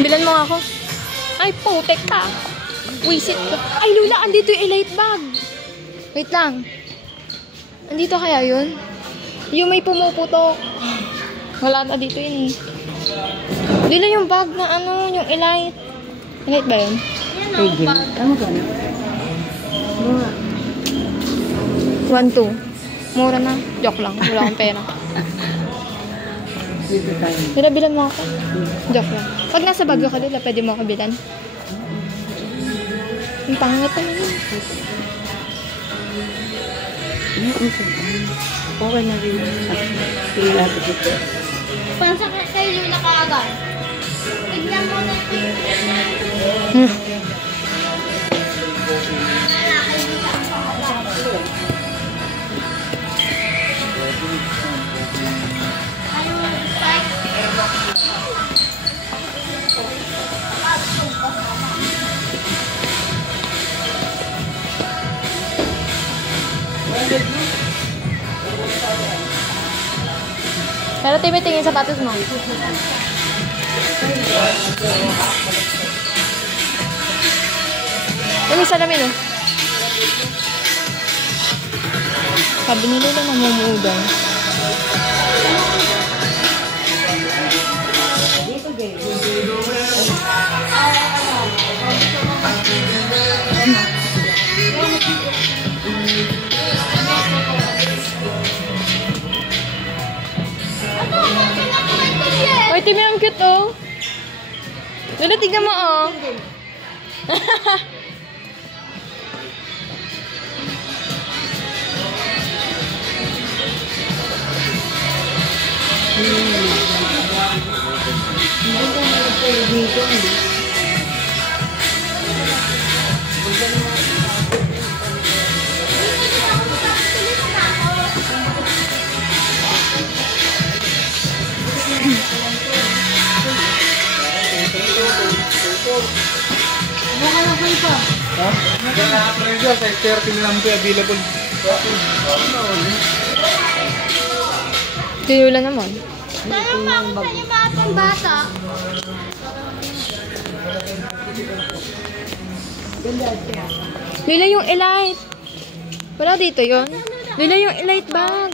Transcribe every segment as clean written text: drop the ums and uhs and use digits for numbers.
Bilan mo nga ako. Ay, putek ka. Wisit ka. Ay, Lula, andito yung elite bag. Wait lang. Andito kaya yun? Yung may pumuputok. Wala na dito yun eh. Lula yung bag na ano, yung elite. Elite ba yun? Pwede. Ano ka na? 1-2. Mura na. Joke lang. Wala akong pera. Dito tayo. Lula, bilan mo ako. Joke lang. Pag nasa Baguio ka, Lula, pwede mo ako bilan. Ang pangit naman yun. Okay na rin. Pila ko dito. Pansa ka kayo yung nakaagad. Tignan mo na Pero Timmy, tingin sapatos mo. May salamin oh. Sabi ni Lula namumuudan. Uy, Timmy, ang cute oh. Lula, tignan mo oh. Size 30 lang po available. Lula naman. tanong pa ako sa inyo mga pambata. Lula yung elite. Wala dito yun. Lula yung elite bag.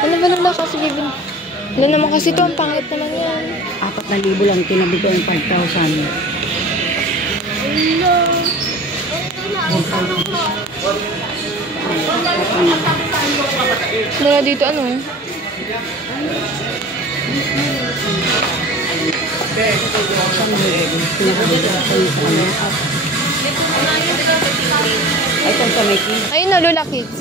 Ano ba Lula kasi bibin? Wala naman kasi ito. Ang pangit naman yan. 4,000 lang. Tinabi ko yung 5,000. Wala dito ano eh. Ay, kung sa may kids. Ayun na, Lula Kids.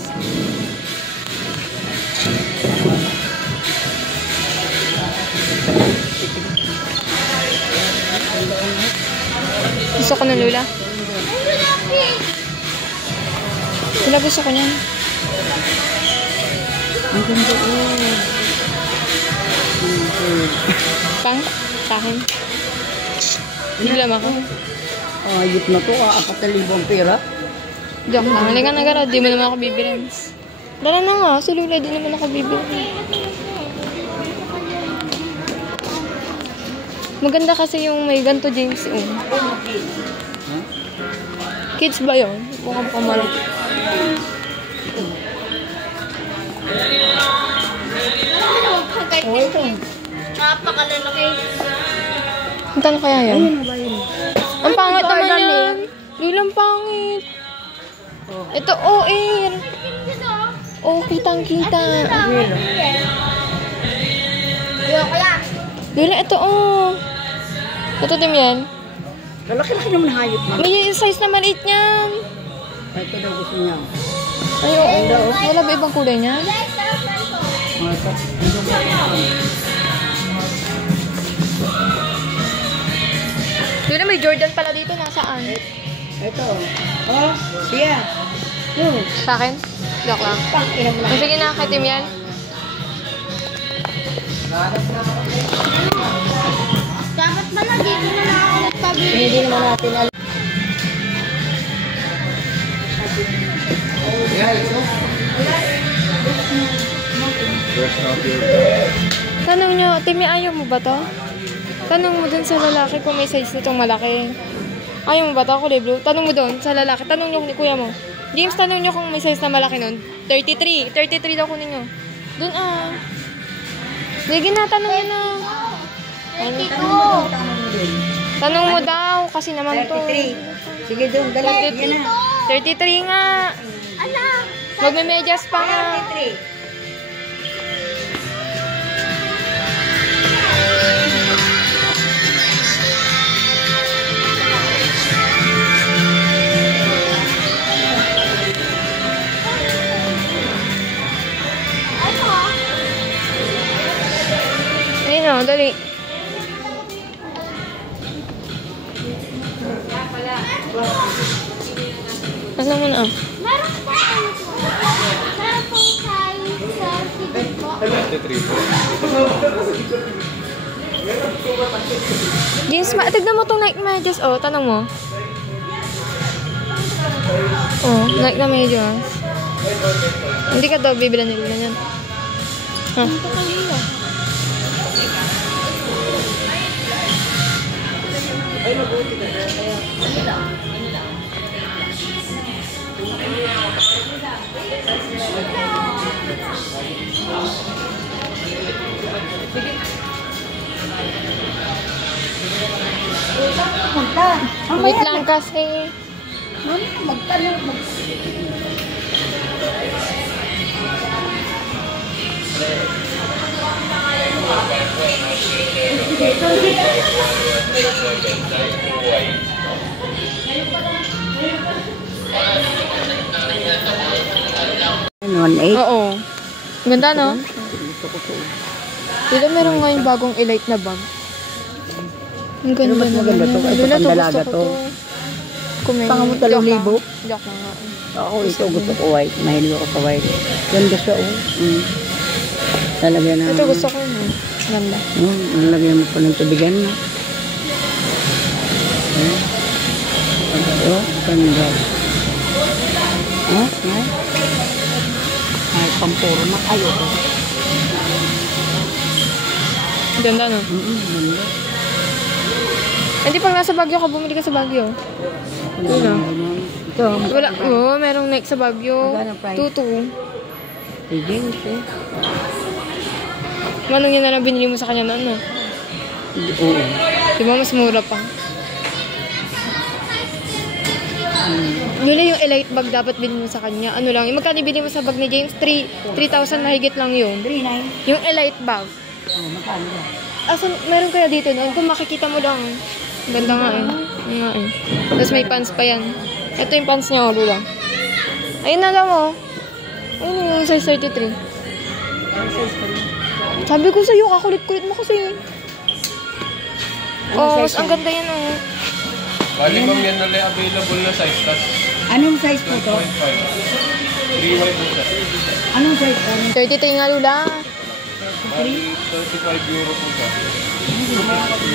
Gusto ko na Lula. Lula, gusto ko niyan. Ang ganda Pang? Sa akin? Bilang ako. ayot na to. 4,000 ang pera. Joke lang. Halika na gano'n. Di mo naman ako bibirins. Dala na nga. Si Lula, di naman ako bibirins. Maganda kasi yung may ganito James. Kids ba yun? Mukhang pamalaki. Oh, ito. Napakalalaki. Magkano kaya yan? Ang pangit naman yan. Lula, ang pangit. Ito, OR. Oh, kitang-kita. Lula, ito, oh. Ito din yan. Lalaki-laki naman hayop na. May size na maliit niyan. Ito daw gusto niya. Ay, oo. Wala ba ibang kulay niyan? Lula, may Jordan pala dito. Nasaan? Ito. Oh, siya. Sa akin? Joke lang. Oh, sige na, kay Tim yan. Dapat ba na dito na lang ako nagpabili? Hindi naman natin alam. There's no Tanong Timmy, ayaw mo ba to? Tanong mo dun sa lalaki kung may size nitong malaki. Ayaw mo ba to, kulay blue? Tanong mo dun sa lalaki. Tanong nyo ni kuya mo. James, tanong nyo kung may size na malaki nun. 33. 33 daw kunin nyo. Dun Sige na, tanong nyo na. 32. Tanong mo daw, kasi naman to. 33. Sige doon, dali. Yan na. 33 nga. Anak. Magme-medyas pa nga. 33. Ayun o, dali. Alam mo na. Meron po ano po. Meron po size sa sige po. 33 po. James, tignan mo itong Nike medyas. Oh, tanong mo. Oh, Nike na medyas. Hindi ka daw bibila yan. Ha? Wait lang kasi. Magtanong. Oo. Ganda, no? Gusto ko to. Dito meron ngayong bagong elite na bag. Ang ganda mas maganda to? Ito, Lula, pandalaga gusto ko to. Kumain. Pang mo 3,000? Joke lang nga. Ako ito gusto ko white. Mahilig ako sa white. Ganda siya Lalagyan na. Ito gusto ko na. Ganda. Lalagyan mo pa ng tubigan na. Ganda. Ay, pampuro na kayo. Ganda, no? Ganda. Hindi, pag nasa Baguio ka, bumili ka sa Baguio. Wala. Ito. Wala. Oo, merong Nike sa Baguio. Magkano price? 2,2. Sige, Manong yun na lang binili mo sa kanya na ano? Oo. Diba mas mura pa? Lula yung elite bag dapat bilhin mo sa kanya. Ano lang, yung magkano bilhin mo sa bag ni James? 3,000 mahigit lang yun. 3,900. Yung elite bag. Magkano ba? Asan, meron kaya dito noon? Kung makikita mo lang. Ganda nga eh. Ayun nga eh. Tapos may pants pa yan. Ito yung pants niya, Lula. Ayun na lang oh. Ayun yung size 33. Sabi ko sa'yo, kakulit-kulit mo kasi. Oh, ang ganda yan oh. Bali ma'am yan na lang available na size. Tas Anong size po to? 3 wide po siya. Anong size po? 33 nga, Lula. Bali 35 euro po siya.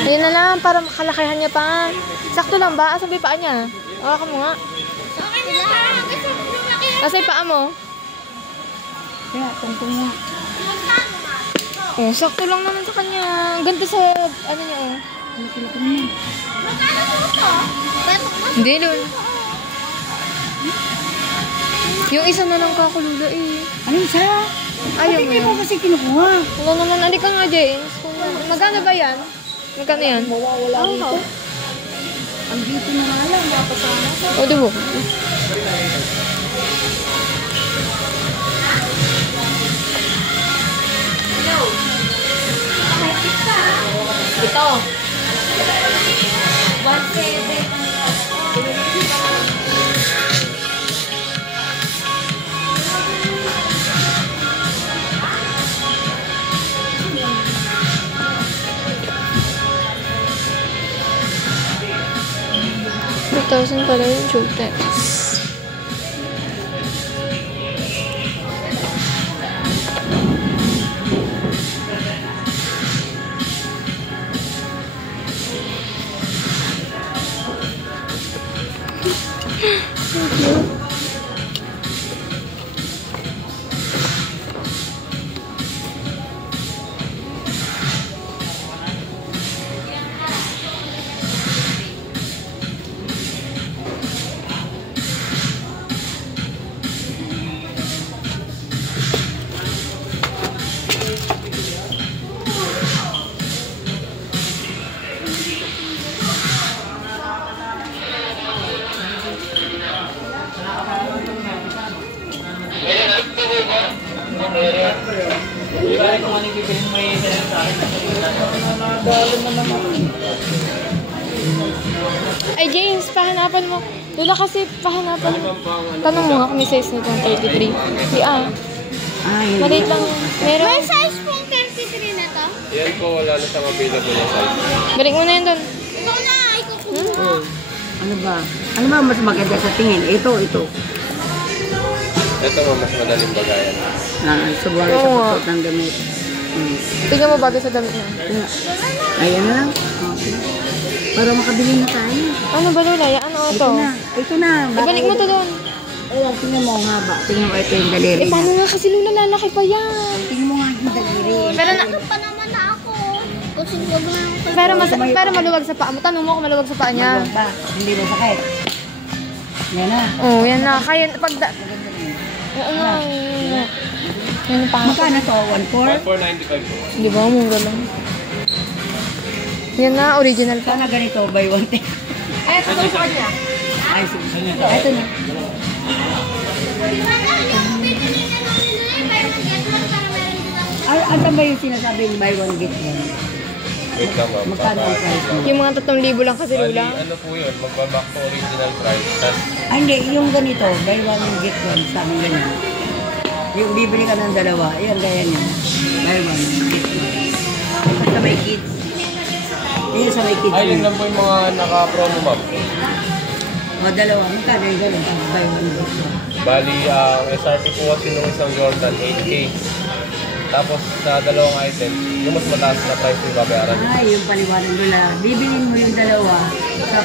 Ayun na lang, para makalakihan niya pa. Sakto lang ba? Asan ba yung paa niya? Hawakan mo nga. Okay na lang. Kasi lumaki. Asan yung paa mo? Kaya, tangkong nga. Magkano nga? Oh, sakto lang naman sa kanya. Ganda sa, ano niya oh. Magkano po ito? Pero Hindi, Lul. Yung isa na lang kakulula eh. Anong siya? Ayaw Hindi mo. mo kasi kinukuha. Wala naman, andi ka nga, James. Magkano ba yan? Magkano yan? Mawawala dito. Ang beauty na nga lang, mapasama ko. O, diba? ito. 2,000 pala yung Jotex. Nadalo na naman. Ay, James, pahanapan mo. Lula kasi pahanapan. Tanong mo nga kung may size nito ang 33. Di Ay, maliit lang. Meron. May size pong 33 na to? Yan po, wala na siyang available na size. Balik mo na yun doon. Ikaw na, ikaw kumuha. ano ba? Ano ba mas maganda sa tingin? Ito. Ito mo, mas madaling bagayan. Subuhan sa Oo. pagkot ng damit. Tignan mo bagay sa damit na. Ayan na lang. Okay. Para makabili na tayo. Ano ba, Lula? Ano ito? Ito na. Ibalik mo to doon. Ayan, tingnan mo ang haba. Tingnan mo ito yung daliri Eh, paano nga kasi, Lula? Lalaki pa yan. Tingnan mo nga yung daliri. Pero na... Ano pa naman na ako? Kasi wag na ako. Pero maluwag sa paa mo. Tanong mo kung maluwag sa paa niya. Maluwag ba? Hindi mo sakit. Yan na. Oo, yan na. Kaya pag... Oo nga. Yan yung paa. Magkano to? 1,400? 495 po. Di ba? Mura lang. Yan na. Original pa. Sana ganito, buy one take. Ay, ito sa kanya. Ay, sige. Ito na. Ay, ano ba yung sinasabing buy one get one? Wait lang ma'am. Magkano ang price mo? Yung mga 3,000 lang kasi, Bali, Lula. ano po yun, magbaback to original price. Tapos, Ay, hindi. Yung ganito, buy one get one, sa amin ganyan. Yung bibili ka ng dalawa, yan, ganyan yan. Buy one get one. Ito sa may kids. Yun sa may kids. ay, yun lang po yung mga naka-promo ma'am. O, dalawa. Magkano yung ganun? Buy one get one. Bali, ang SRP po kasi nung isang Jordan, 8K. Tapos sa dalawang item, yung mas mataas na price yung babayaran. Ay, yung paliwanag nila. Bibilin mo yung dalawa. Sa,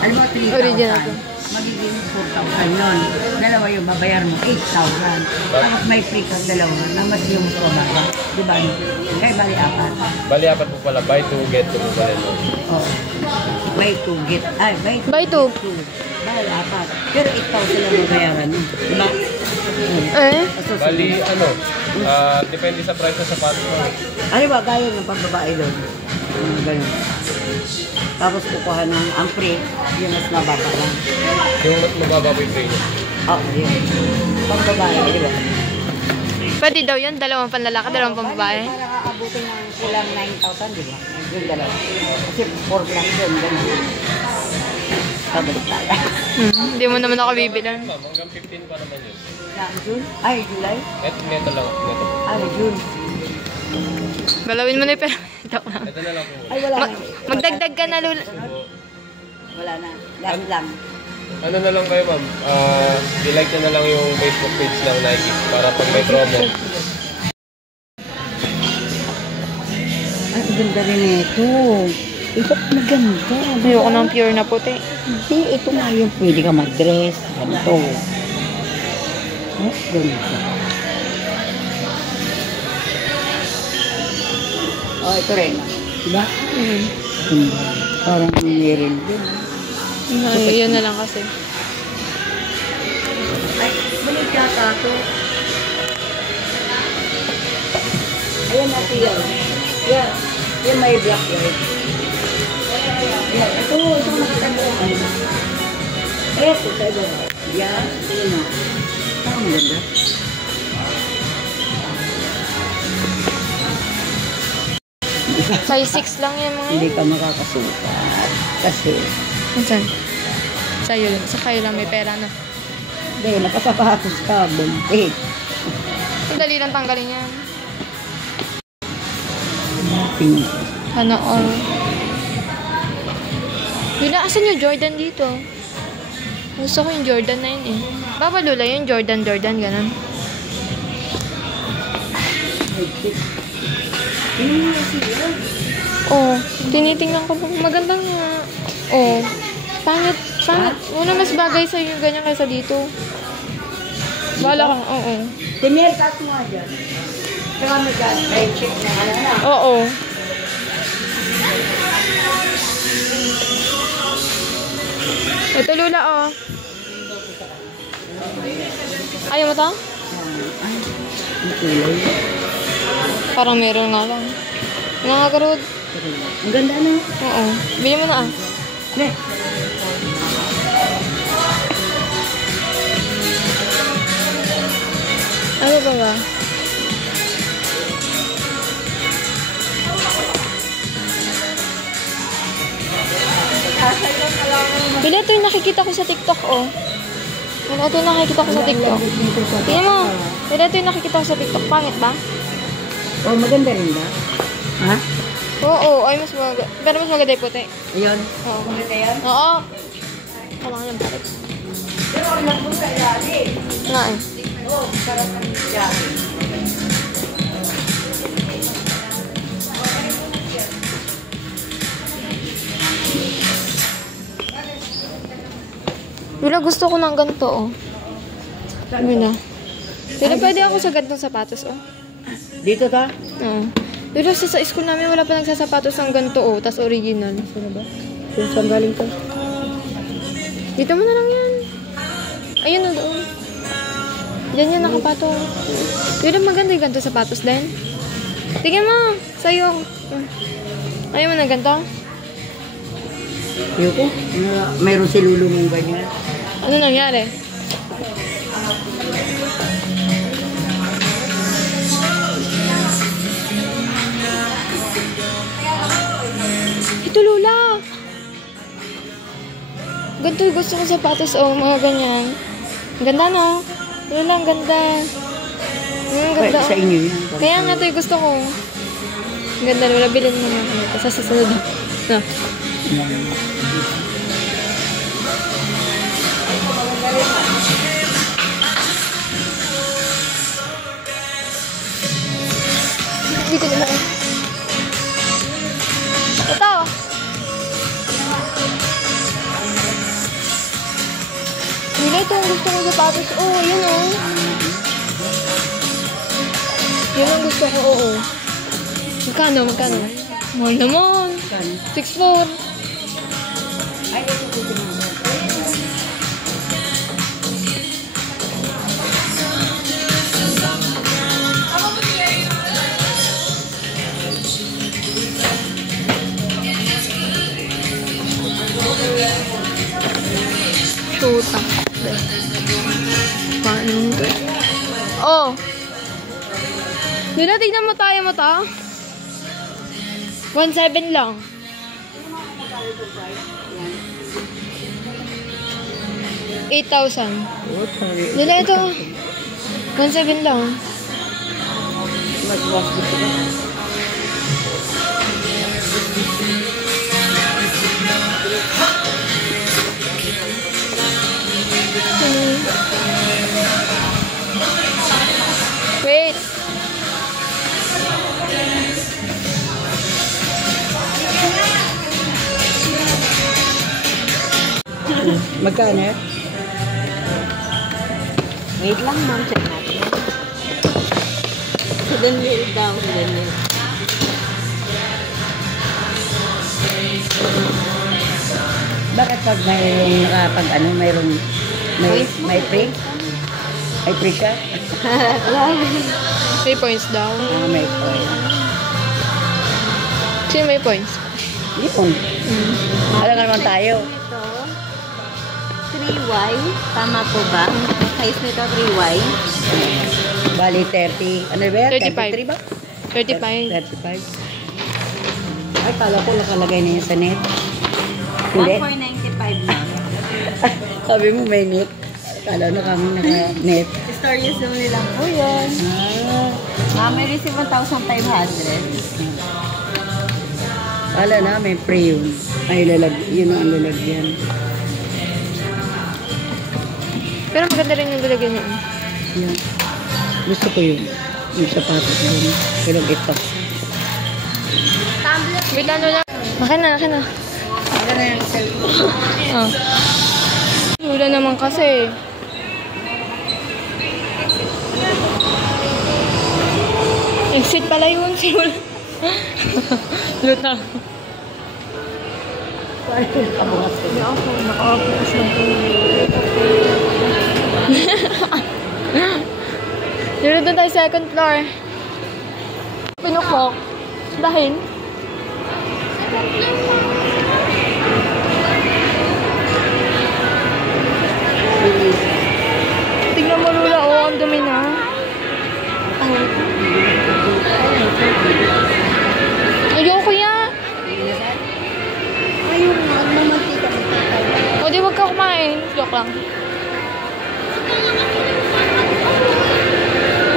alam mo, 3,000. Original ko. Magiging 4,000 yun. Dalawa yung babayar mo, 8,000. Tapos may free kang dalawa na mas yung mas mababa. Diba? Kaya bali apat. Bali, apat po pala, buy two, get two po pala yun. Oo. Buy two, get. Ay, Buy two. Bali apat. Pero 8,000 lang babayaran mo. Diba? Eh? Bali, ano, depende sa price ng sapatos mo. Ano ba, kaya ng pambabae doon? Ganun. Tapos kukuha ng ang free, yung mas mababa lang. Yung mas mababa po yung premium. Oo, yun. Pambabae, di ba? Pwede daw yun. Dalawang panlalaki, dalawang pambabae. Para kakabutin ng kulang 9,000, di ba? Yung dalawa. Kasi 4 plus yun, ganun. Pabalik tayo. Hindi mo naman ako bibilan. Ma'am, hanggang 15 pa naman yun. June? Ay, July? Neto lang, neto. Ay, June. Balawin mo na yung pera. Joke lang. Ito na lang po. Ay, wala na. Magdagdag ka na, Lula. Wala na. Last lang. Ano na lang kayo ma'am, i-like nyo na lang yung Facebook page ng Nike para pag may promo. Ay, ganda rin ito. Ito, maganda. Ayoko ng pure na puti. Hindi, ito nga yung pwede ka mag-dress. Ganito. Oh, ganito. Oh, ito rin. Diba? Parang meron din. Ay, yun na lang kasi. Ay, balik yata ito. Ayan natin yan. Yan. Yan may black white. Yan. Ito nakita mo. Ito, sa iba. Yan. Yan o. Ang ganda. Size 6 lang yan mga Hindi yun. ka makakasukat. Kasi, Saan? Sa'yo lang. Sa kayo lang may pera na. hindi, nakasapatos ka. Buntik. Ang dali lang tanggalin yan. Pink. Sana all. Lula, asan yung Jordan dito? Gusto ko yung Jordan na yun eh. Baba Lula, yung Jordan, ganun. Oh, tinitingnan ko. Maganda nga. Oh, pangit. Una mas bagay sa'yo yung ganyan kaysa dito. Bala kang, oo. Timir, tato nga dyan. Saka may check na na. Oo. Ito Lula, oh. Ayaw mo to? Ay, ang kulay. Parang meron nga lang. Nangagarod. Ang ganda na. Oo. Bili mo na ah. Ne. Ano ba ba? Lula, ito yung nakikita ko sa TikTok, oh. Lula, ito yung nakikita ko sa TikTok. Tingnan mo. Lula, ito yung nakikita ko sa TikTok. Pangit ba? Oh, maganda rin ba? Ha? Oo, ay mas maganda. Pero mas maganda yung puti. Ayun. Oo. Maganda yan? Oo. Kailangan lang balik. Pero ang lambot sa ilalim. Nga eh. Oo, sarap ang jacket. Lula, gusto ko ng ganito, oh. Lula. Lula, pwede ako sa ganitong sapatos, oh. Dito ta? Oo. Lula, sa school namin wala pa nagsasapatos ng ganito, oh. Tas original. Saan ba? Saan galing to? Dito mo na lang yan. Ayun, oh, doon. Diyan yan, nakapato. Lula, maganda yung ganito sapatos din. Tingnan mo. Sa'yo. Ayaw mo na ganito? Ayoko. Mayroon si Lulu mong ganyan. Ano nangyari? Ito, Lula. Ganito yung gusto ko sapatos, oh. Mga ganyan. Ang ganda, no? Lula, ang ganda. Ang ganda, Sa oh. inyo yan. Kaya nga ito yung gusto ko. Ang ganda, Lula. Bilhin mo na ito. Sa susunod. No. Dito na lang. Ito. Nila, ito ang gusto ko sa sapatos. Oh, yun oh. Yun ang gusto ko, oo. Magkano? Mahal naman. 6'4". Ay, ito. Tuta. Paano ito? Oh! Lula, tignan mo tayo mo ta. 1.7 lang. 8,000. Lula, ito. 1.7 lang. Mas gusto ko. Wait. Magkano? Wait lang, ma'am. Check natin. Suddenly daw. Bakit pag may nakapag mayroong may free? May free siya? 3 points daw. May point. Sino may points? Yun. Alam nga naman tayo. Ito, 3Y. Tama po ba? Size nito 3Y. Bali 30. Ano ba yan? 35. 33 ba? 35. 35. Ay, kala ko nakalagay na yun sa net. Hindi. 1495 lang. Sabi mo may net. Kala na kami naka-net. Stories naman nila po yun. May receive 1,500. Kala na may free yun. Ay, yun ang lalagyan. Pero maganda rin yung lalagyan niya. Yan. Gusto ko yun. Yung sapatos yun. Pero ito. Wait lang, Lula. Akin na. Ano na yung cellphone? Oh. Lula naman kasi. Exit pala yun. Luta. Kabungas ko. Naka-off lang po. Dito doon tayo second floor. Pinukpok. Dahil? Tingnan mo, Lula. Oh, ang dumi na. Ayoko ya. Ayun, magmamantika mo tayo. O, di lang.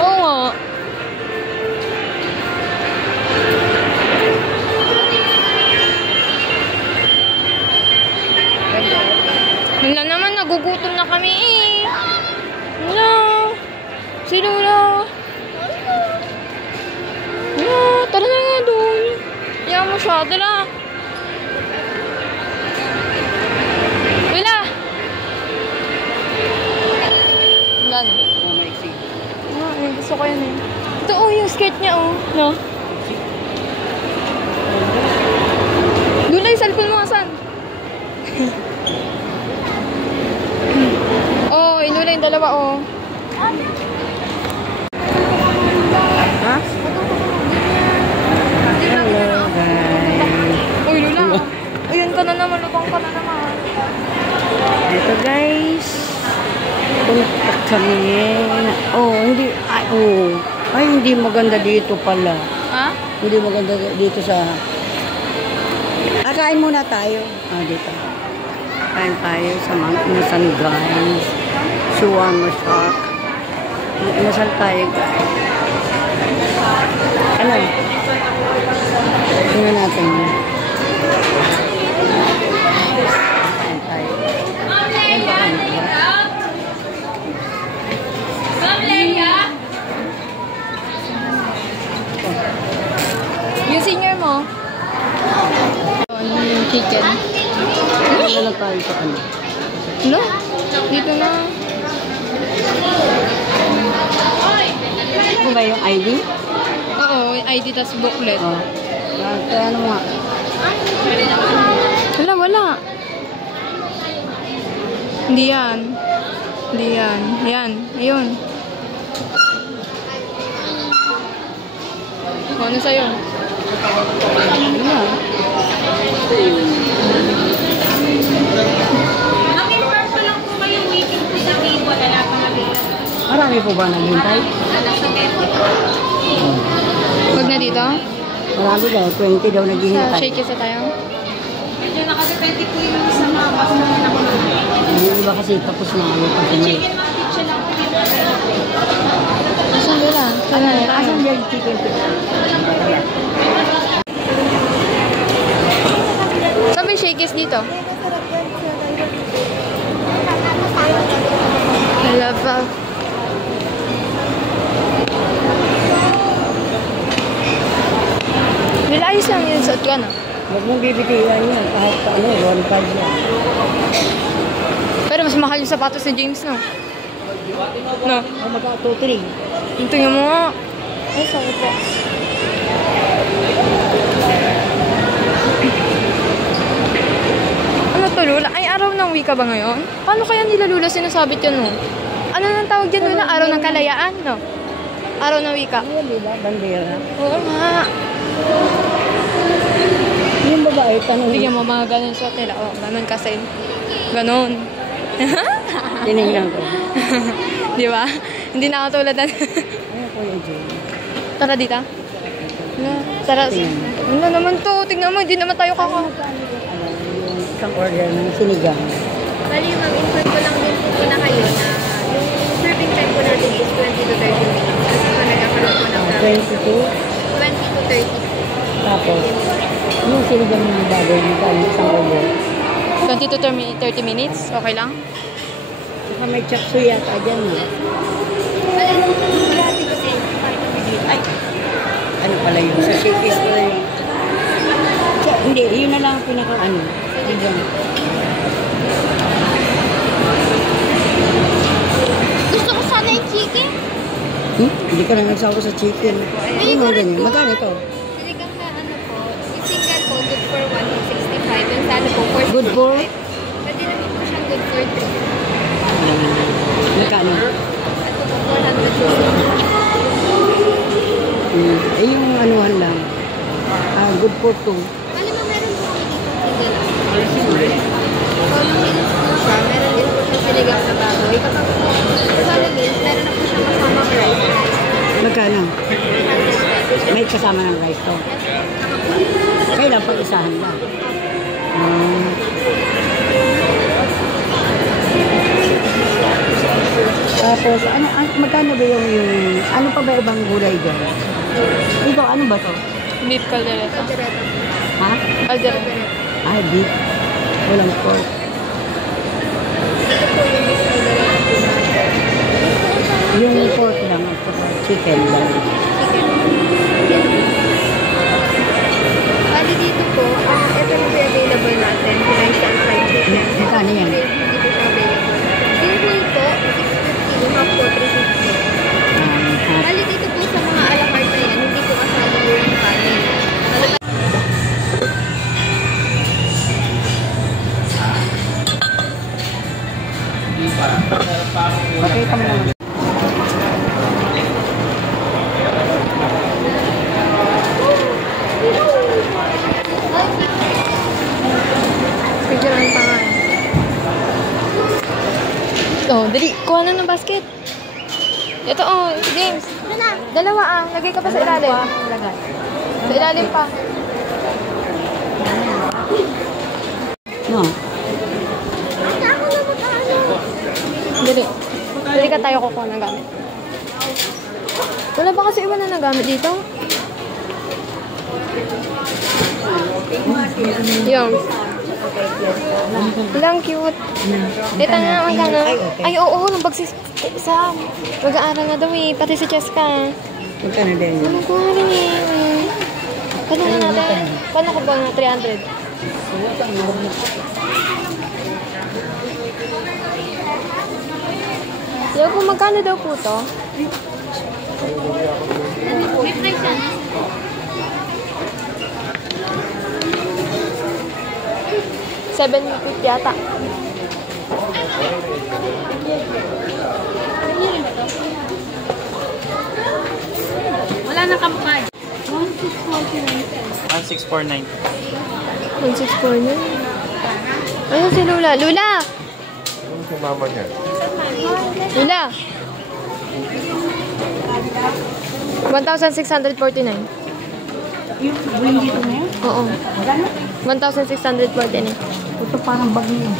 Oo nga. Wala naman, nagugutom na kami eh. Wala. Si Lola. Wala, tara na nga doon. Iyan mo siya, tara. Wala. Wala na. Oh, may exit. Gusto ko yan eh. Ito oh, yung skirt niya oh. No? Lola, yung cellphone mo asan? Oh, inula yung dalawa, oh. Ha? Hello, guys. Uy, Lula. Ayun ka na naman, lutang ka na naman. Ito, guys. Punta kami. Oh, hindi. Ay, oh. Ay, hindi maganda dito pala. Ha? Hindi maganda dito sa... kain muna tayo. Dito. Kain tayo sa mga inasal, guys. Shawarma shop. Inasal tayo, guys. Ano? Tingnan natin. Kain tayo. Kain pa kain ba? Yung senior mo? Yung chicken. Ano na tayo sa ano? No? Dito na. Ano ba yung ID? Oo, ID tas booklet. Oh. Kaya ano nga? Wala. Hindi yan. Hindi yan. Yan. Ayun. Ano sa'yo? Ano nga? Marami po ba naghintay? Huwag na dito? Marami daw. 20 daw Sa naghihintay. shake isa tayo? Medyo nakadepende po yung sa mga bus na nakulong. Yung iba kasi tapos na ano pa sila. Chicken mga pizza lang po yung Asan nila? Asan yung chicken? Saan ba yung shakies dito? Lava. Nilayos lang yun sa ka na. Huwag mong bibitiwan yun. Kahit pa ano, 1.5 yan. Pero mas mahal yung sapatos ni James, no? No? Magka 2-3. Tingnan mo nga. Ay, sorry po. Ano to, Lula? Ay, araw ng wika ba ngayon? Paano kaya nila, Lula, sinasabit yan, no? Ano nang tawag dyan, Lula? Araw ng kalayaan, no? Araw ng wika. Ano nila? Bandera. Oo nga. Yung babae, tanong. Bigyan mo mga ganun suot nila. Oh, ganun kasi. Ganun. Tinignan ko. Di ba? Hindi na ako tulad na. Ano po yung Jane? Tara dito. Tara. Ano naman to? Tingnan mo, hindi naman tayo Ano, yung isang order ng sinigang. Bali, mag-inform ko lang din po na kayo na yung serving time po natin is 20 to 30 minutes. Kasi po nagkakaroon po ng 22. 20 to 30. Tapos, yung sinigang ng bagay dito, yung isang order. 20 to 30 minutes? Okay lang? Saka may chakso yata dyan. Wala natin kasi parang dito. Ay, Ano pala yun? Sa shakes pala yun. Hindi, yun na lang ang pinaka ano. Sinigang. gusto ko sana yung chicken. Hindi ka na nagsawa sa chicken. Ano mo ganyan? Magkano ito? Sinigang na ano po, yung single po, good for 165. Yung sa ano po, 465. Good for? Pwede naman po siyang good for 3. Magkano? At po, 460. Eh, yung anuhan lang. Good for 2. Alam mo, meron po kami dito single. Follow meals po siya. Meron din po siya sinigang na baboy. Kapag follow meals, meron na po siya kasama rice. Magkano? May kasama ng rice to. Kailan pag-isahan lang? Tapos, magkano ba ano pa ba ibang gulay dyan? Ito, ano ba to? Beef caldereta. Ha? Caldereta. Ay, beef. Walang pork. Yung pork lang at saka chicken lang. Bali dito po, ito na po yung available natin. Rice and fried chicken. Magkano yan? Hindi po siya available. Yung whole po, 650. Yung half po, 350. Bali dito po sa mga a la carte na yan, hindi po kasama yung kanin. Pakita mo naman. Picture ang pangalan. Oh, dali. Kuha na ng basket. Ito, oh, James. Dalawa ah. Lagay ka pa sa ilalim. Sa ilalim pa. No. Dali. Dali ka tayo kukuha ng gamit. Wala ba kasi iwan na gamit dito? Yung. Lang cute. Ito nga, magkano? Ay, oo, nung sa mag-aaral nga daw eh. Pati si Cheska. Magkano din yun? Ano ko rin eh. Paano nga natin? Paano ko ba nga 300? Yo, kung magkano daw po to? May price yan. $7.50 yata. Wala nang kamukha. 1649. 164 na. Ayun si Lula. Lula! Ano si mama niya? Lula! 1,649. Yung buwing dito na yan? Oo. Magkano? 1,649. Ito parang bag niya.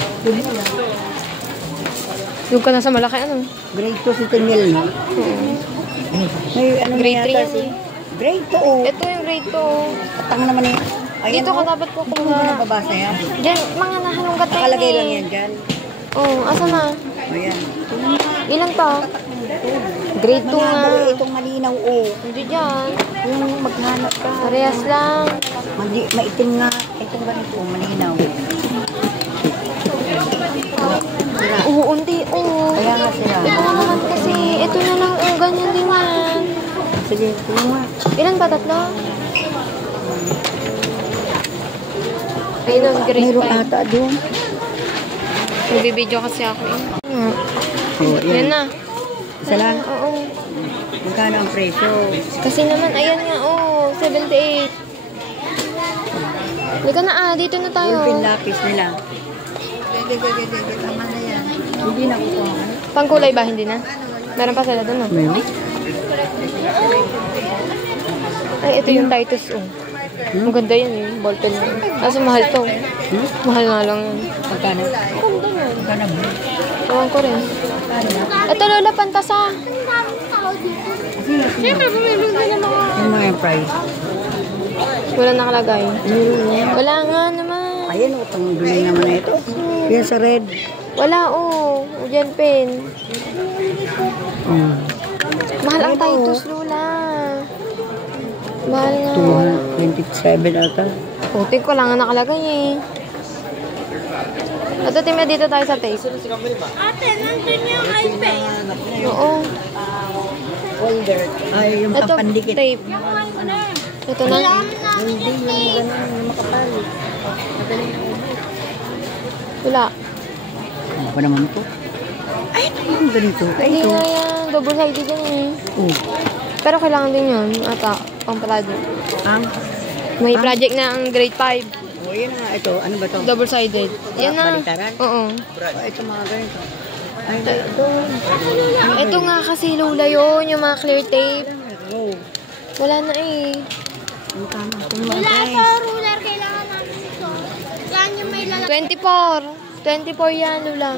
Yung ka na sa malaki ano? Grade 2 si Tinil, no? Oo. May ano Grade na 3 yata yan si... eh. Grade 2, oh. Ito yung grade 2. Atang naman eh. Ayan, Dito ka oh. dapat Hindi mo kukuha. nababasa yan. Diyan, mga nahalungkat na Nakalagay lang yan dyan. Oo, asa na? Ayan. Ilan to? Grade 2 nga. Malinaw eh, itong malinaw, oh. Hindi dyan. Yung maghanap ka. Parehas lang. Maitim nga. Itong ganito, malinaw. Oo, unti. Oo. Kaya nga sila. Ito nga naman kasi. Ito na lang. Oh, ganyan din man. Sige, tingnan mo nga. Ilan ba? Tatlo? Ayun ang grade Meron 5. ata doon. Nagbibideo kasi ako eh. Oh, Yan na. Isa lang? Oo. Magkano ang presyo? Kasi naman, ayan nga, oh, 78. Lika na ah, dito na tayo. Yung pinlapis nila. Tama na yan. Hindi na kukuha. Pangkulay ba? Hindi na? Meron pa sila doon, no? Meron? Ay, ito yung Titus, oh. Maganda yan, eh. Ballpen na. Kaso mahal to. Mahal nga lang yan. Magkano? Maganda yan. Magkano ba? Ewan ko rin. Ito, Lola, pantasa. Siyempre, bumibig ka ng mga... Yung mga price. Wala nakalagay. Wala nga naman. Ayan, utang bili naman na ito. Yan sa red. Wala, oh. Ujan pen. Mahal ang Titus, Lola. Mahal nga. 227 ata. Puti ko lang nga nakalagay eh. Ito, Timya, dito tayo sa tape. Ate, nandun yung iPad. Oo. Folder. Ay, yung Ito, papandikit. tape. Ito na. Hindi, yung gano'n, yung makapal. Wala. Ano pa naman ito? Ay, ito yung ganito. Ay, Hindi ito. nga yan. Double-sided yan eh. Oh. Pero kailangan din yun. Ata, pang project. Ang? May project na ang grade 5. Oh, yan na. Ito, ano ba ito? Double-sided. Yan na. Baliktaran? Oo. Oh, ito mga ganito. Ay, ito. Ito nga kasi, Lola, yun. Yung mga clear tape. Oh. Wala na eh. Ang tama. Itong mga Wala guys. sa ruler, kailangan namin ito. Yan yung may lalaki. 24. 24 yan, Lola.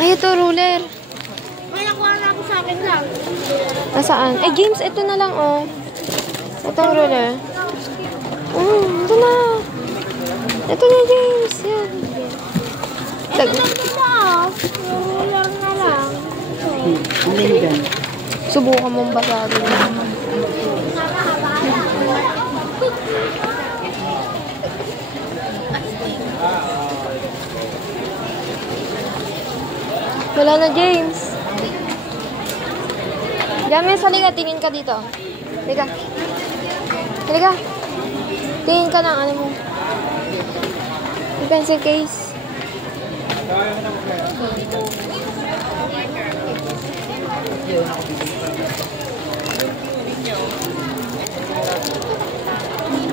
Ay, ito, ruler. May nakuha na ako sa akin lang. Nasaan? Ay, James, ito na lang, oh. Itong ruler. Ito na. Ito na, James. Yan. Ito na ito. Ruler na lang. Ano yun dyan? Subukan mong basagin. Wala na, James. James, halika. Tingin ka dito. Halika. Halika. Tingin ka ng ano mo. Yung pencil case.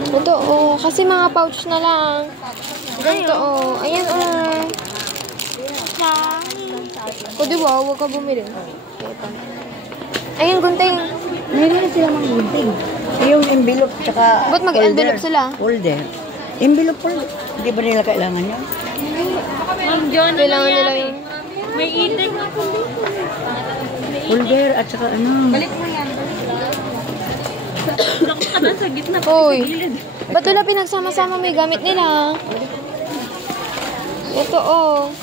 Ito, oh. Kasi mga pouch na lang. Ganito, oh. Ayan, oh. O, di ba? Huwag ka bumili. Ito. Ayan, gunting. Meron na sila mga gunting. Yung envelope tsaka Ba't mag-envelope sila? Folder. Envelope folder. Hindi ba nila kailangan yun? Kailangan nila yun. May itik na po dito. Folder at saka ano. Balik mo yan. Naku ka na sa gitna. Hoy. Ba't wala pinagsama-sama may gamit nila? Ito, oh.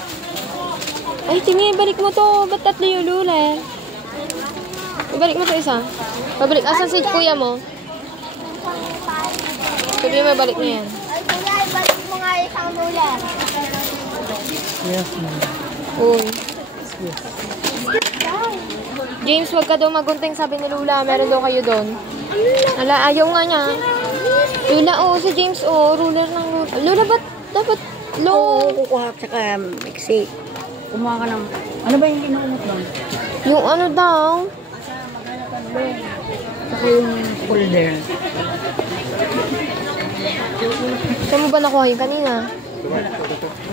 Ay, tingin, balik mo to. Ba't tatlo yung ruler? Ibalik mo to isa. Pabalik. Asan si kuya mo? Sabi mo, balik mo yan. Ay, kuya, ibalik mo nga isang ruler. Yes. Uy. James, wag ka daw magunting, sabi ni Lula. Meron daw kayo doon. Ala, ayaw nga niya. Lula, oh, si James, oh, ruler ng Lula. Lula, ba't dapat Oo, long? kukuha at saka mixi. Kumuha ka ng... Ano ba yung inuumot mo? Yung ano daw? Saka yung folder. Saan mo ba nakuha yung kanina?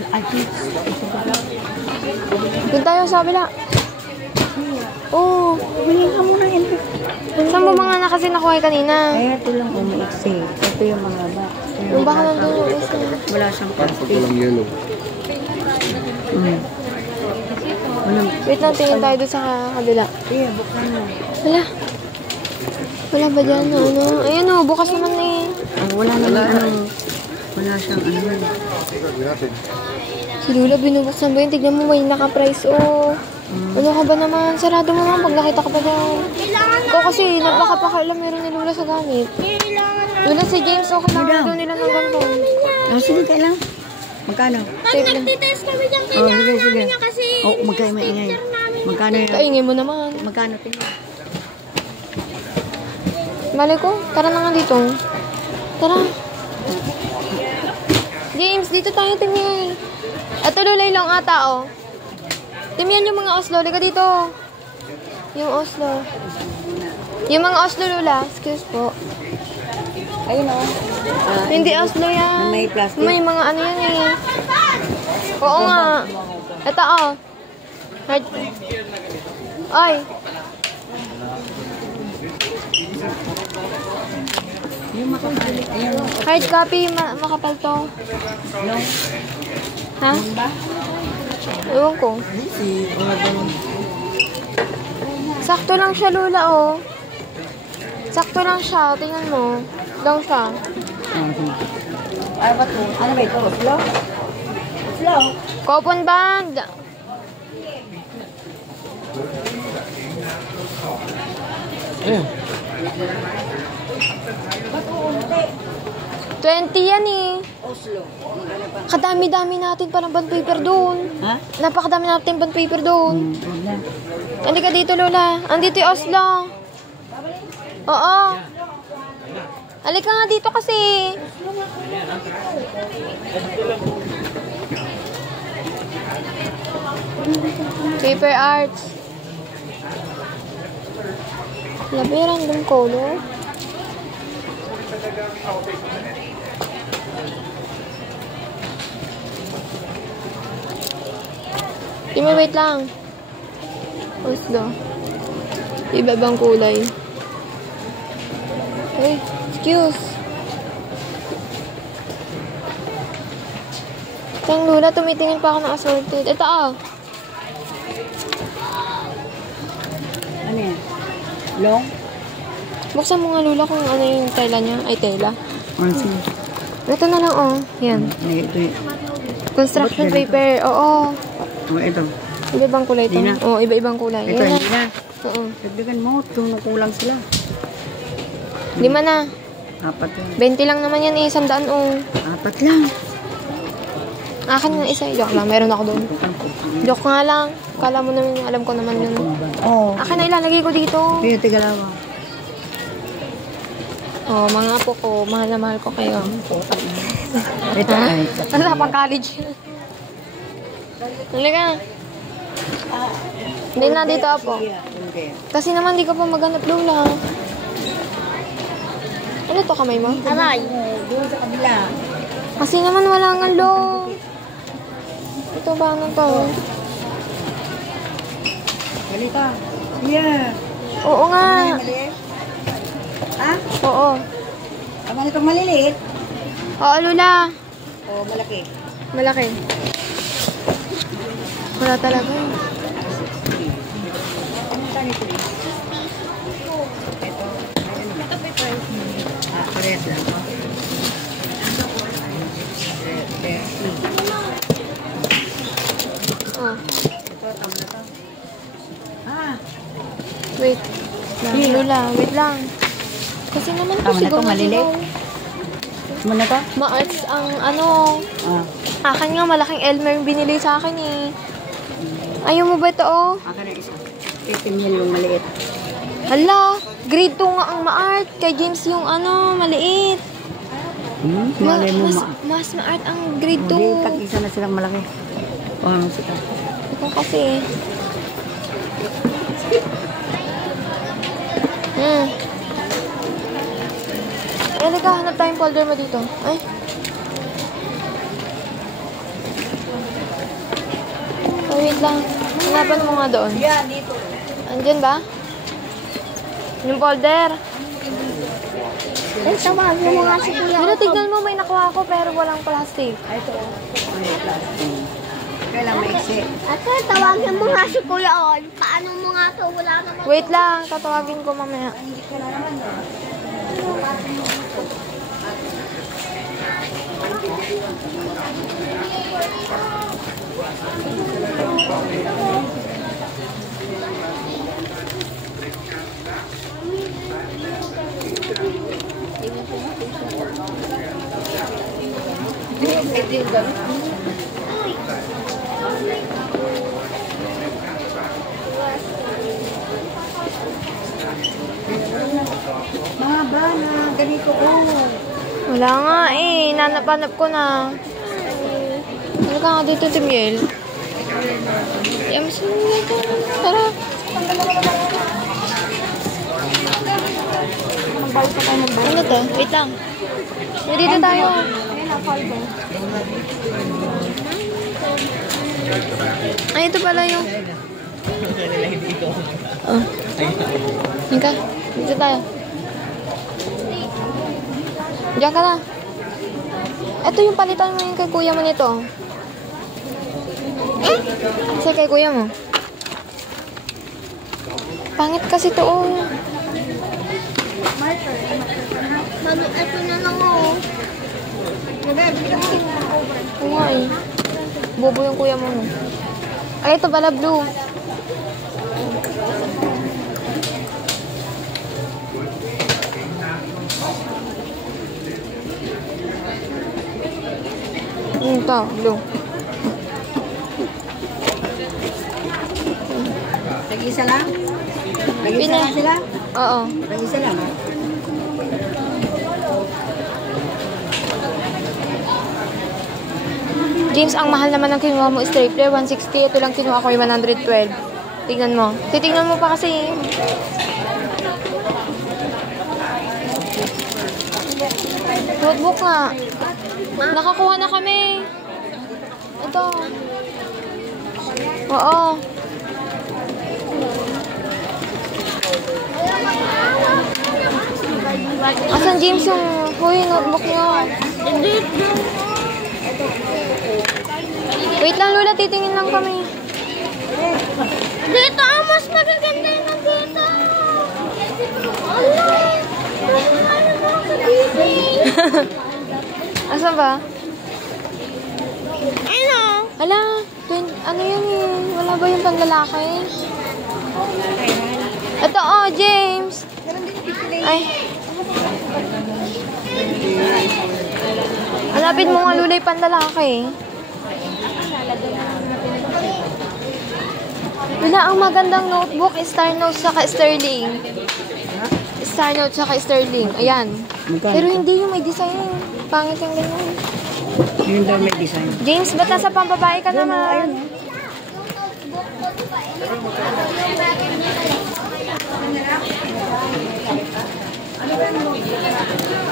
Ay, ito ba? Doon tayo sa kabila. Oh, Bili ka muna yun. saan mo mga na kasi nakuha yung kanina? Ay, ito lang umiiksi. Ito yung mga ba. Yung baka nandun yung isa. Wala siyang plastic. yellow. Walang... Wait lang, tingin tayo doon sa kabila. Iya, buksan mo. Wala. Wala ba dyan? Ano? Ayun, oh, bukas naman eh. Wala naman anong... Wala siyang ano. Si Lula, binubuksan ba yun? Tignan mo, may naka-price, oh. Ano ka ba naman? Sarado mo naman pag nakita ka pa dyan. Ikaw kasi, napakapakailam meron ni Lula sa gamit. Lula, si James, oh, kailangan daw nila ng ganito. Sige, kailang. Magkano? Safe na. Nagtitest kami dyan. Oh, sige, sige. Niya kasi Oh, magkano maingay? Magkano yun? Kaingin mo naman. Magkano tingin? Mali ko, tara na nga dito. Tara. James, dito tayo tingin. Ito Lula lang ata, oh. Tingnan yung mga Oslo. Liga dito. Yung Oslo. Yung mga Oslo, Lula. Excuse po. Ayun o. Hindi Oslo yan. May plastic? May mga ano yan eh. Oo nga. Ito, oh. Hard. Ay. Yung makapal. Ayun. Hard copy. Makapal to. No? Ha? Ewan ko. Sakto lang siya, Lula, oh. Sakto lang siya. Tingnan mo. Lang siya. Ay, ba't mo? Ano ba ito? Slow? Slow? Coupon band. Ayun. 20. 20 yan eh. Oslo. Kadami-dami natin parang bond paper doon. Ha? Napakadami natin bond paper doon. Wala. Halika dito, Lola. Andito yung Oslo. Oo. Halika nga dito kasi. Paper arts. Labi, random color. Kimi, wait lang. Oslo. Iba-ibang kulay. Hey, excuse. Tang Lula, tumitingin pa ako ng assorted. Ito ah. Long? Buksan mo nga, Lula, kung ano yung tela niya. Ay, tela. Sige. Ito na lang, oh. Yan. Ito yun. Construction Ba't ganito? paper. Oo. Ito. Iba-ibang kulay ito. Hindi na. Oo, iba-ibang kulay. Ito, Yan hindi na. Oo. Dagdagan mo. Kulang sila. 5 na. 4 yun. 20 lang naman yan, 100, oh. 4 lang. Akin na isa. Joke lang. Meron ako doon. Joke nga lang. Kala mo naman yung alam ko naman yun. Oo. Akin na ilalagay ko dito. Kaya tigalawa. Oh, mga apo ko. Mahal na mahal ko kayo. Ito ay. Wala pang college. Halika. Hindi na dito, apo. Kasi naman di ka pa maghanap, Lola. Ano to, kamay mo? Aray. Doon sa kabila. Kasi naman wala nga lo. Ito ba ano to? Mali ka. Yeah. Oo nga. Mali. Ha? Oo. Tama nitong maliliit. Oo, Lola. O malaki. Malaki. Wala talaga. Ano saan ito? Ito. Parehas lang. Oh. Ito, tama na to. Wait. Lola, wait lang. Kasi naman Tama na to, siguro maliliit. Tama na to? Ma-arts ang ano. Akin nga, malaking Elmer yung binili sa akin eh. Ayaw mo ba ito, oh? Akin na isa. 15 yan yung maliit. Hala, grade 2 nga ang ma-art. Kay James yung ano, maliit. Malay mo Mas ma-art ang grade 2. Hindi, tag-isa na silang malaki. O, ang sika. Ito kasi. Halika, hanap tayong folder mo dito. Ay. Oh, wait lang. Hanapan mo nga doon. Yan, dito. Andyan ba? Yung folder. Ay, tawag mo nga si Kuya. Pero tignan mo, may nakuha ko pero walang plastic. Ay, ito. Ay, plastic. Kailang maiksi. Ate, tawagin mo nga si Kuya. Paano mo nga to? Wala naman. Wait lang, tatawagin ko mamaya. Mga bana, ganito ko. Wala nga eh, nanap-hanap ko na. Ano ka nga dito, Timiel? Tara. Ano to? Wait lang. Dito tayo. Ay, ito pala yung... Oh. Hinka. Dito tayo. Diyan ka na. Ito yung palitan mo yung kay kuya mo nito. Kasi kay kuya mo. Pangit kasi to, oh. Mami, ito na lang oh. Oo nga eh. Bobo yung kuya mo, no? Ay, ito pala blue. Ito, blue. Tag-isa lang? Tag-isa lang sila? Oo. Tag-isa lang, ha? James, ang mahal naman ng kinuha mo stapler, 160. Ito lang kinuha ko yung 112. Tignan mo. Titignan mo pa kasi. Notebook nga. Nakakuha na kami. Ito. Oo. Asan James yung notebook niya? Wait lang, Lola. Titingin lang kami. Dito, mas magaganda yung dito. Asan ba? Ano? Hala, ano yun eh? Wala ba yung panlalaki? Ito oh, James. Ay. Hanapin mo nga lulay panlalaki. Wala, ang magandang notebook, Star Notes saka Sterling. Star Notes saka Sterling. Ayan. Pero hindi yung may design. Pangit yung ganyan. Yun daw may design. James, ba't nasa pambabae ka naman?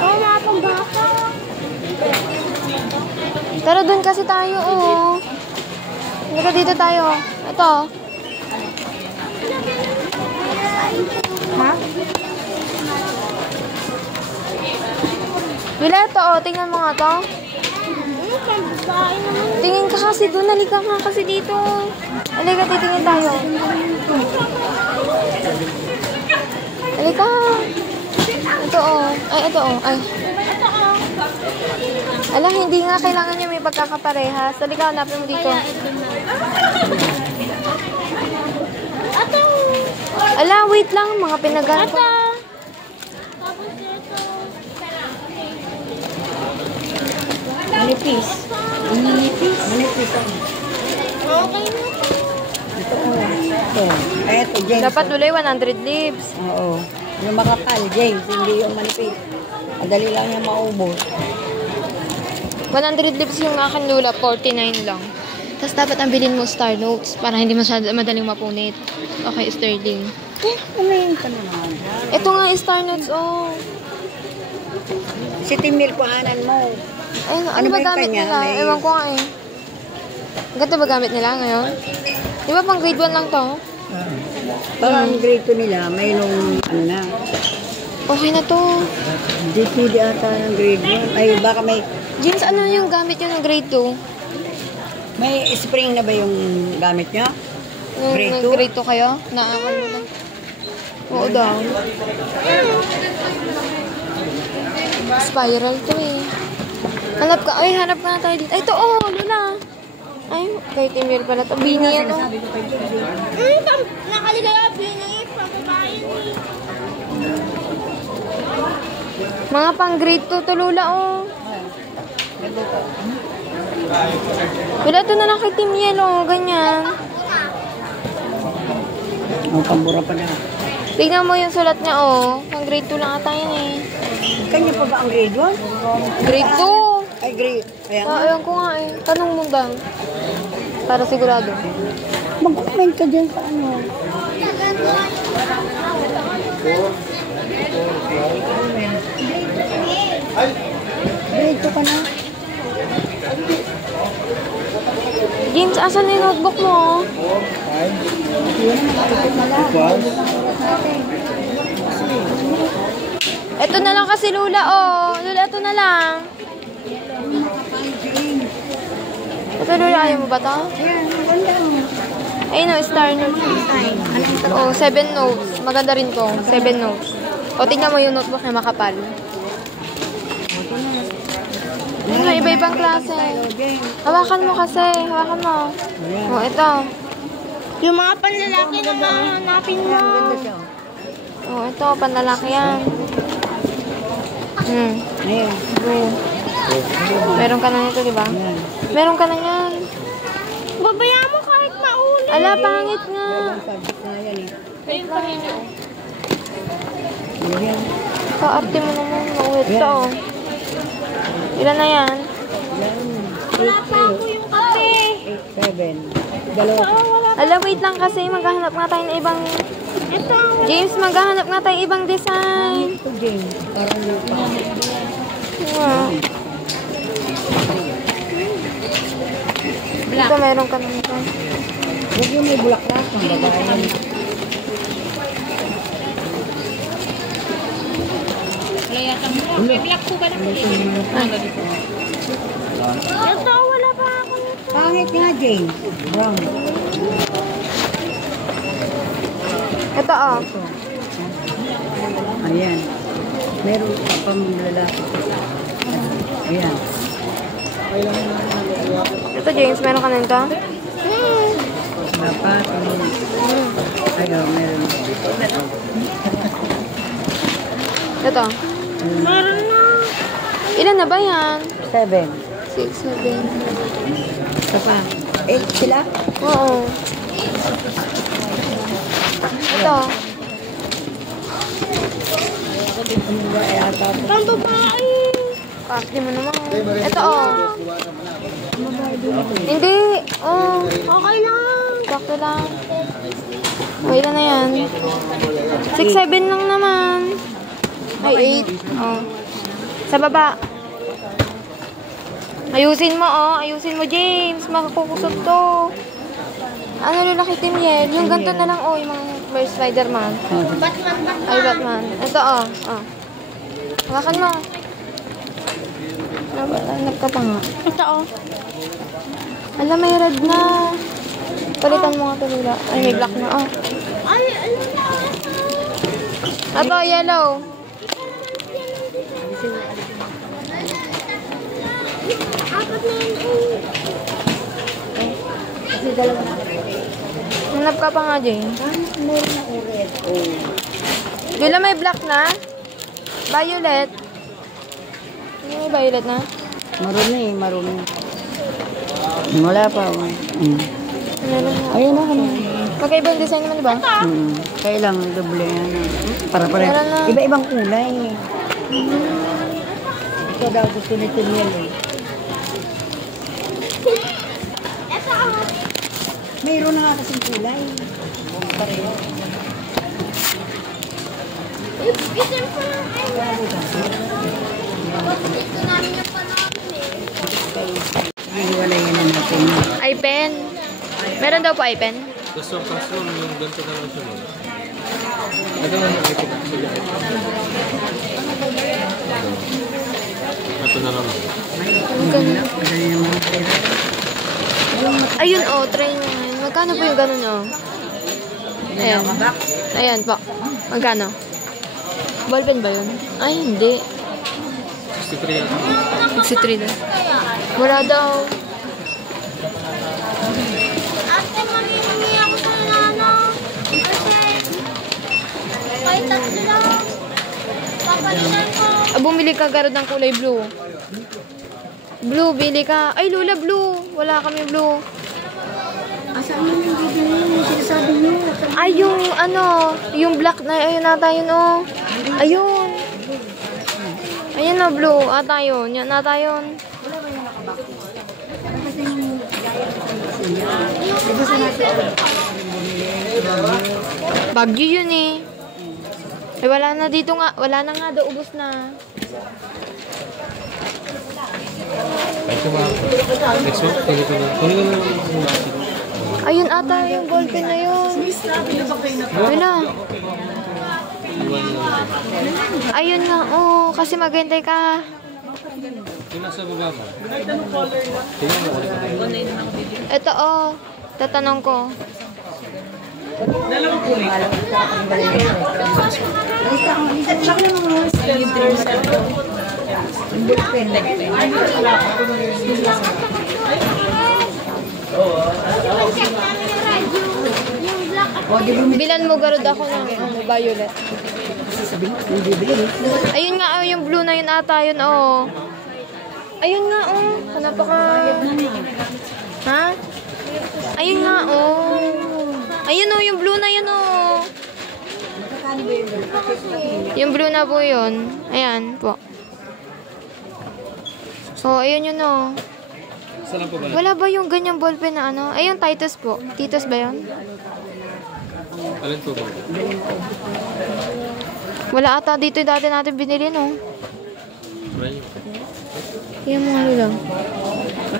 Oh, mga pangbaka. Tara, dun kasi tayo, oh. Halika dito tayo. Ito. Ha? Wala ito, oh. Tingnan mo nga to. Tingin ka kasi doon. Halika nga kasi dito. Halika, titingin tayo. Halika. Ito, oh. Ay, ito, oh. Ay. Ala, hindi nga kailangan niya may pagkakaparehas. Halika, hanapin mo dito. Ala, wait lang. Mga pinagan ko. Manipis. Manipis. Okay na. Ito, ito. Eto, James. Dapat tuloy 100 leaves. Oo. Yung makapal, James. Hindi yung manipis. Madali lang yung maubos. 100 leaves yung akin lula, 49 lang. Tapos dapat ang bilhin mo Star Notes para hindi madaling mapunit. Okay, Sterling. Kumain ka na naman. Ito nga, Star Notes, oh. Si Timil, kuhanan mo. Ay, ano Ano ba ba yung gamit kanya? nila? May- Ewan ko nga eh. Ganito ba gamit nila ngayon? Di ba pang grade 1 lang to? Parang grade 2 nila, may nung ano na. Okay na to. DPD ata ng grade 1. Ay, baka may James, ano yung gamit nyo ng grade 2? may spring na ba yung gamit niya? Nung Grade nag 2? grade 2 kayo? Ano na? Oo daw. Spiral to eh. Hanap ka na tayo dito. Ay, ito oh, Lula. Ay, kay Timir pala to. Bini yan oh. Nakaligaya, Bini. Pambabae. Mga pang grade 2 to, Lula oh. Wala ito na lang kay Team Yellow, ganyan. Ang pambura pa na. Tignan mo yung sulat niya oh. Pang grade 2 lang ata yan eh. Kanya pa ba ang grade 1? Grade 2! Ay, grade. Ayan. Ewan ko nga eh. Tanong mo daw. Para sigurado. Mag-comment ka dyan sa ano. Grade 2 ka na. James, asan na yung notebook mo? Ito na lang kasi Lula, oh. Lula, ito na lang. Ito Lula, ayaw mo ba to? Ayun o, Star Notes. Oh, 7 notes. Maganda rin to. 7 notes. O, tingnan mo yung notebook na makapal. Ano, iba-ibang klase. Hawakan mo kasi. Hawakan mo. Oh, ito. Yung mga panlalaki naman, hanapin mo. Oh, ito. Panlalaki yan. Ayan. Meron ka na nito, di ba? Meron ka na yan. Babaya mo kahit mauli. Ala, pangit nga. Subject na yan eh. Wait lang yun. Ayan. Kaarte mo naman. Mauwit ka, oh. Ilan na yan? Wala pa ako yung kape. 8, 7. Dalawa. Ala, wait lang kasi. Maghahanap nga tayo ng ibang... Ito. James, maghahanap nga tayo ibang design. Ito, James. Parang lupa. Yeah. Ito, meron ka na nito. Huwag yung may bulaklak ng babae. Wala yata mo. May black po ba na Ito, wala pa ako nito. Pangit nga, James. Brown. Ito, oh. Ayan. Meron pa pang lalaki. Ayan. Ito, James, meron ka na ito? Dapat. Ayaw, meron. Ito. Meron na. Ilan na ba yan? 7. 6, 7. Ito pa. 8 sila? Oo. Ito. Pang babae. Pakli mo naman. Ito, oh. Hindi. Oh. Okay lang. Bakto lang. Okay na yan. 6, 7 lang naman. Ay, 8. Oh. Sa baba. Ayusin mo, oh. Ayusin mo, James. Makakukusot to. Ano lalaki Timiel? Yung ganito na lang, oh. Yung mga Spider-Man. Ay, Batman. Ito, oh. Oh. Hawakan mo. Hanap ka pa nga. Ito, oh. Alam, may red na. Palitan mo nga ito nila. Ay, may black na, oh. Ay, alam na. Ito, yellow. Hanap ka pa nga, Jane. Meron ako red. Dila may black na? Violet. May violet na? Marumi, marumi. Wala pa. Meron na. Ayun na kami. Magkaibang design naman, diba? Kailang doble yan. Para-para. Meron na. Iba-ibang kulay. Ito daw gusto nito niya eh. Mayroon na nga kasing kulay. Pareho. Hiwalayan na natin. Eye pen. Meron daw po eye pen? Gusto ang classroom, yung ganito na lang siya mo. Ito na yung ipin. Ito na lang. Ayun, oh. Try nyo ngayon. Magkano po yung ganun, oh? Ayan. Ayan po. Magkano? Ballpen ba yun? Ay, hindi. 63 yan. 63 daw. Wala daw. Ate, mami ako sa nana. Kasi, kahit tatlo lang. Papalitan ko. Bumili ka garod ng kulay blue. Blue, bili ka. Ay, Lula, blue. Wala kami blue. Asaan mo yung bibili? Yung sinasabi nyo? Ay, yung ano, yung black na, ayun ata yun, oh. Ayun. Ayun na, blue. Ata yun. Yan ata yun. Bagyo yun eh. Eh, wala na dito nga. Wala na nga daw. Ubus na. Ay, suma. Next one, kunin ko na. Kunin ko na yung plastic. Ayun ata yung ballpen na yun. Wala. Ayun nga, oh. Kasi maghintay ka. Yung nasa baba mo. Tingnan mo ulit. Ito, oh. Tatanong ko. Bilan mo garod ako ng ano, violet. Ayun nga, oh, yung blue na yun ata yun, oh. Ayun nga, oh. Napaka... Ha? Ayun nga, oh. Ayun, oh, yung blue na yun, oh. Yung blue na po yun. Ayan po. So, ayun yun, oh. Saan po ba? Wala ba yung ganyang ballpen na ano? Ay, yung Titus po. Titus ba yun? Alin po ba? Wala ata dito dati natin binili, no? Right. Yung mga lang.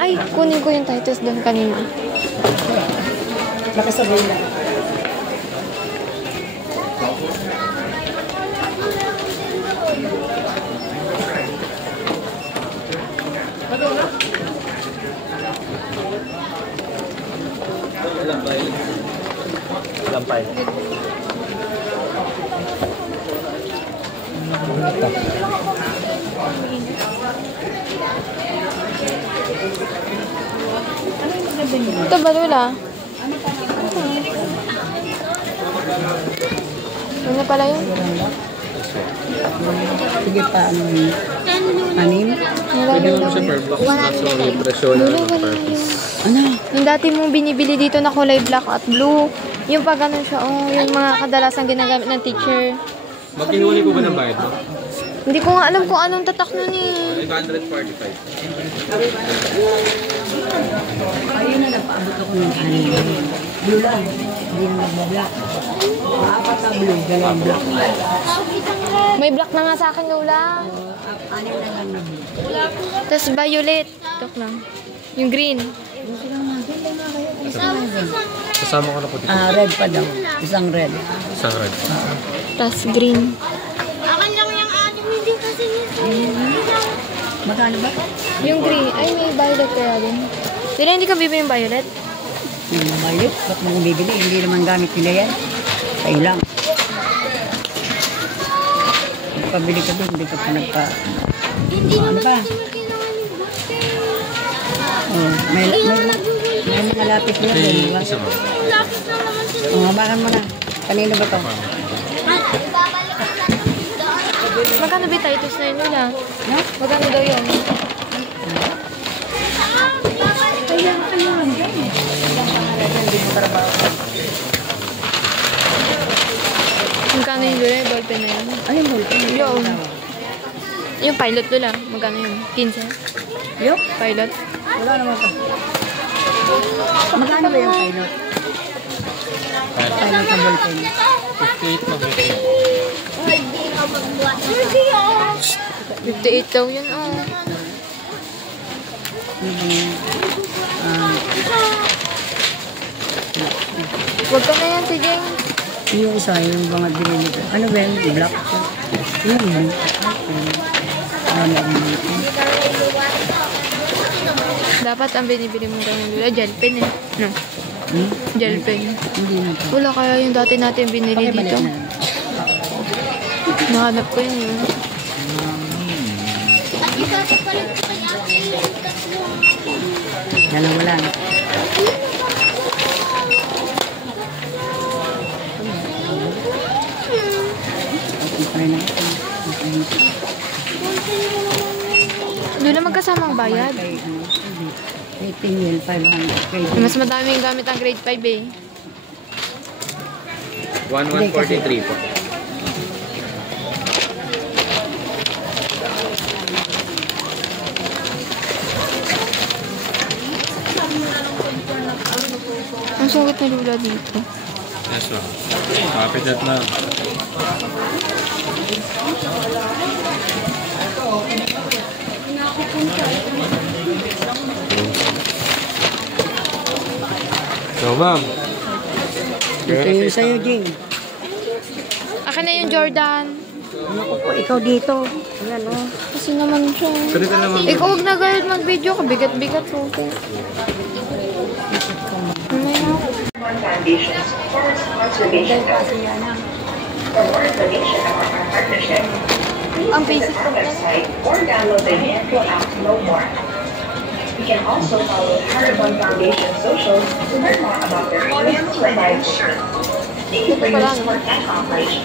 Ay, kunin ko yung Titus doon kanina. Nakasabay na. Lampay. Ito ba, Lola? Ano pala yun? Sige pa, anim? Wala, Lola. Lola, wala yun. Ano? Yung dati mong binibili dito na kulay black at blue. Yung pag ganun siya, yung mga kadalasan ginagamit ng teacher. Magkinuuli ko ba ng bayad mo? Hindi ko nga alam kung anong tatak nun eh. 545. Ayun na, napaabot ako ng anim. Blue lang. Hindi na mag-black. Maapat na blue, dalawang black. May black na nga sa akin, Lola. Anim na lang na blue. Tapos violet. Tok lang. Yung green. Kasama ko na po dito. Red pa daw. Isang red. Isang red. Tapos green. Akin lang yung anim, hindi kasi Magkano ba? Yung green. Ay, may violet kaya din. Pero hindi ka bibili yung violet? Yung mabayot. Ba't mo kong bibili? Hindi naman gamit nila yan. Kayo lang. Pabili ka din. Hindi ka pa nagpa... Ano ba? Oh, may mga lapis na din, di ba? lapis lang naman sila. Oh, habakan mo na. Kanino ba to? Magkano ba Titus na yun, Lola? No? Magkano daw yun? Kaya ano lang yan. Hindi mo trabaho. Magkano yung Lola? Yung ballpen na yun? Ano yung ballpen? Yung. Yung pilot, Lola. Magkano yun? 15? Yok? Pilot? Wala naman pa. Magkano ba yung pilot? Pilot na ballpen. 58 na. 58 daw yun, Huwag ka na yan, sige. Yung isa, yung mga binili ko. Ano ba yun? Black? Yung blue. Dapat ang binibili mo daw yung Lola, gel pen eh. No? Gel pen. Hindi na to. Wala kaya yung dati natin binili Pakibalik dito. na. Nahanap ko yun yun. Dalawa lang. Doon na magkasamang bayad. Rating yun, 500. Mas madami yung gamit ang grade 5 eh. 1143 po. Ang sungit na Lola dito. Yes, ma'am. Copy that na. So, ma'am. Ito yung sa'yo, Jing. Akin na yung Jordan. Naku po, ikaw dito. Ayan, oh. Kasi naman siya. Salita naman. Ikaw huwag na gayad mag-video ka. Bigat-bigat po. Foundations towards conservation efforts. For more information about our partnership, please Ang visit basic our website or download the Handful app to know more. You can also follow Haribon Foundation socials to learn more about their programs and live programs. Thank you for your support and cooperation.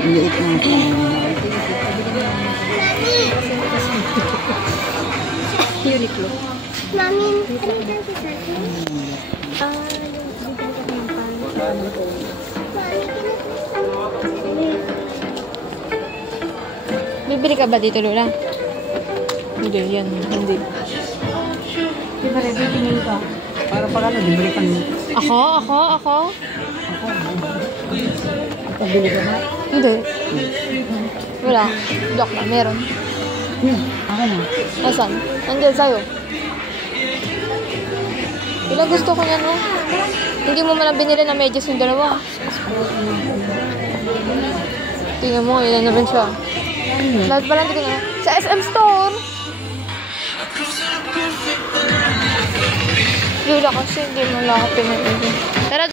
Ang liit na ito. Uniqlo. Mami, ano dyan si Sati? Bibili ka ba dito, Lola? Hindi, yan. Hindi. Di ba rin, tingin ka? Para pag ano, di balikan mo. Ako? Pabili ka ba? Hindi. Wala. Joke lang. Meron. Ako na. Asan? Nandiyan sa'yo. Wala gusto ko yan, oh. Hindi mo man binili na medyas yung dalawa. Tingnan mo, ilan naman siya. Lahat pala, tingnan mo. Sa SM Store! Lula kasi hindi mo lang ako pinag-ibig. Tara,